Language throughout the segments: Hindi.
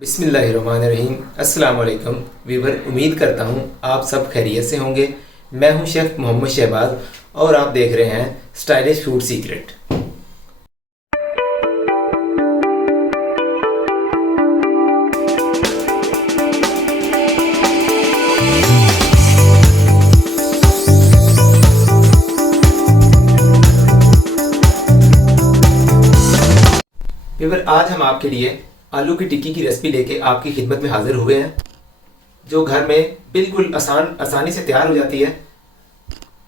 बिस्मिल्लाहिर्रहमानिर्रहीम। अस्सलाम वालेकुम वीवर, उम्मीद करता हूँ आप सब खैरियत से होंगे। मैं हूँ शेफ़ मोहम्मद शहबाज और आप देख रहे हैं स्टाइलिश फूड सीक्रेट। वीवर, आज हम आपके लिए आलू की टिक्की की रेसिपी लेके आपकी खिदमत में हाजिर हुए हैं, जो घर में बिल्कुल आसानी से तैयार हो जाती है।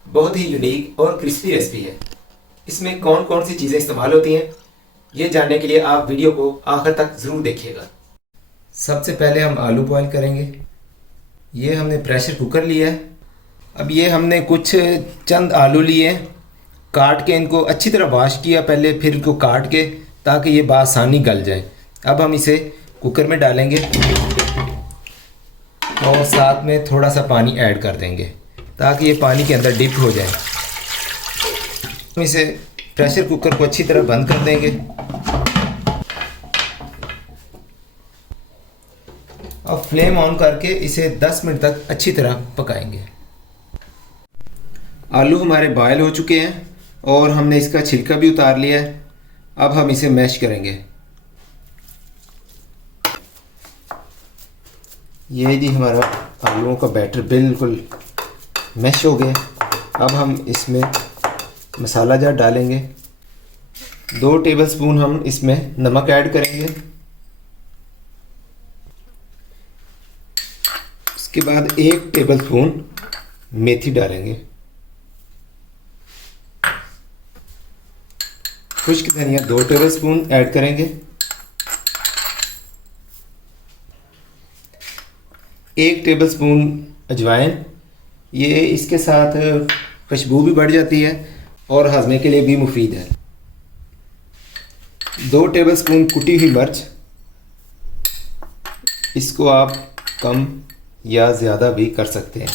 बहुत ही यूनिक और क्रिस्पी रेसिपी है। इसमें कौन कौन सी चीज़ें इस्तेमाल होती हैं, ये जानने के लिए आप वीडियो को आखिर तक ज़रूर देखिएगा। सबसे पहले हम आलू बॉईल करेंगे। ये हमने प्रेशर कुकर लिया है। अब ये हमने कुछ चंद आलू लिए, काट के इनको अच्छी तरह वॉश किया पहले, फिर इनको काट के ताकि ये बासानी गल जाए। अब हम इसे कुकर में डालेंगे और साथ में थोड़ा सा पानी ऐड कर देंगे ताकि ये पानी के अंदर डिप हो जाए। हम इसे प्रेशर कुकर को अच्छी तरह बंद कर देंगे। अब फ्लेम ऑन करके इसे 10 मिनट तक अच्छी तरह पकाएंगे। आलू हमारे बॉयल हो चुके हैं और हमने इसका छिलका भी उतार लिया है। अब हम इसे मैश करेंगे। ये जी हमारा आलूओं का बैटर बिल्कुल मैश हो गया। अब हम इसमें मसाला जार डालेंगे। 2 टेबलस्पून हम इसमें नमक ऐड करेंगे। उसके बाद 1 टेबलस्पून मेथी डालेंगे। खुश्क धनिया 2 टेबलस्पून ऐड करेंगे। 1 टेबलस्पून अजवाइन, ये इसके साथ खुशबू भी बढ़ जाती है और हजमे के लिए भी मुफीद है। 2 टेबलस्पून कुटी हुई मिर्च, इसको आप कम या ज़्यादा भी कर सकते हैं।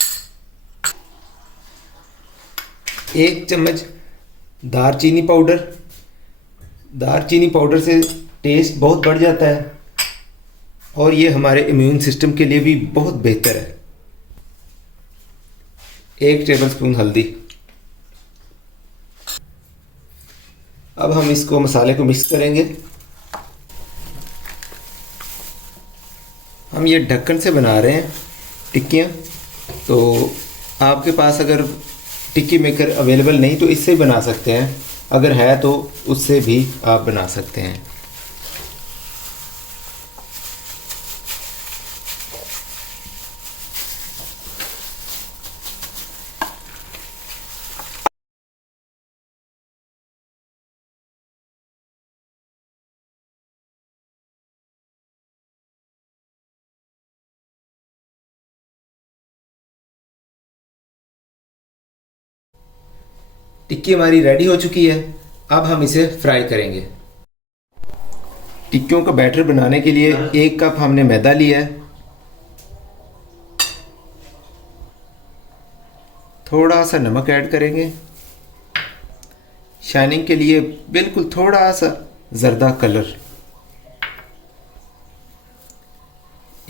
1 चम्मच दालचीनी पाउडर। दालचीनी पाउडर से टेस्ट बहुत बढ़ जाता है और ये हमारे इम्यून सिस्टम के लिए भी बहुत बेहतर है। 1 टेबलस्पून हल्दी। अब हम इसको मसाले को मिक्स करेंगे। हम ये ढक्कन से बना रहे हैं टिक्कियाँ, तो आपके पास अगर टिक्की मेकर अवेलेबल नहीं तो इससे बना सकते हैं, अगर है तो उससे भी आप बना सकते हैं। टिक्की हमारी रेडी हो चुकी है। अब हम इसे फ्राई करेंगे। टिक्कियों का बैटर बनाने के लिए 1 कप हमने मैदा लिया है। थोड़ा सा नमक ऐड करेंगे। शाइनिंग के लिए बिल्कुल थोड़ा सा जर्दा कलर।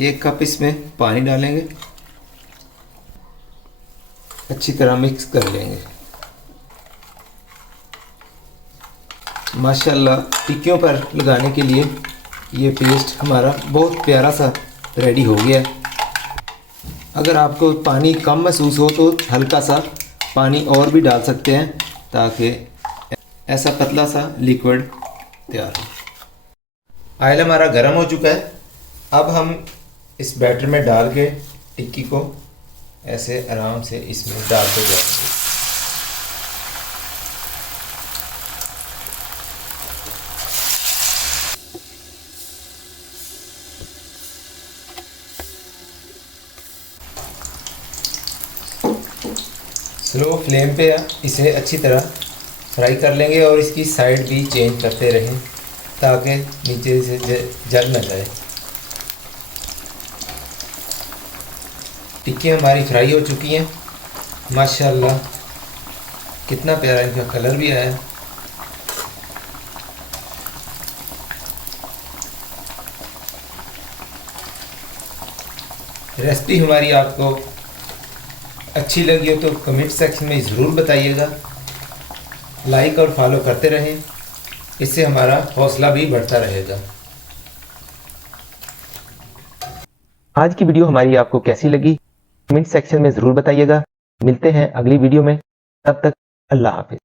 1 कप इसमें पानी डालेंगे। अच्छी तरह मिक्स कर लेंगे। माशाल्लाह, टिक्कियों पर लगाने के लिए ये पेस्ट हमारा बहुत प्यारा सा रेडी हो गया है। अगर आपको पानी कम महसूस हो तो हल्का सा पानी और भी डाल सकते हैं ताकि ऐसा पतला सा लिक्विड तैयार हो। ऑयल हमारा गर्म हो चुका है। अब हम इस बैटर में डाल के टिक्की को ऐसे आराम से इसमें डालते जाएंगे। स्लो फ्लेम पे इसे अच्छी तरह फ्राई कर लेंगे और इसकी साइड भी चेंज करते रहें ताकि नीचे से जल न जाए। टिक्की हमारी फ्राई हो चुकी हैं। माशाल्लाह, कितना प्यारा इनका कलर भी आया है। रेसिपी हमारी आपको अच्छी लगी हो तो कमेंट सेक्शन में ज़रूर बताइएगा। लाइक और फॉलो करते रहें, इससे हमारा हौसला भी बढ़ता रहेगा। आज की वीडियो हमारी आपको कैसी लगी कमेंट सेक्शन में ज़रूर बताइएगा। मिलते हैं अगली वीडियो में, तब तक अल्लाह हाफिज़।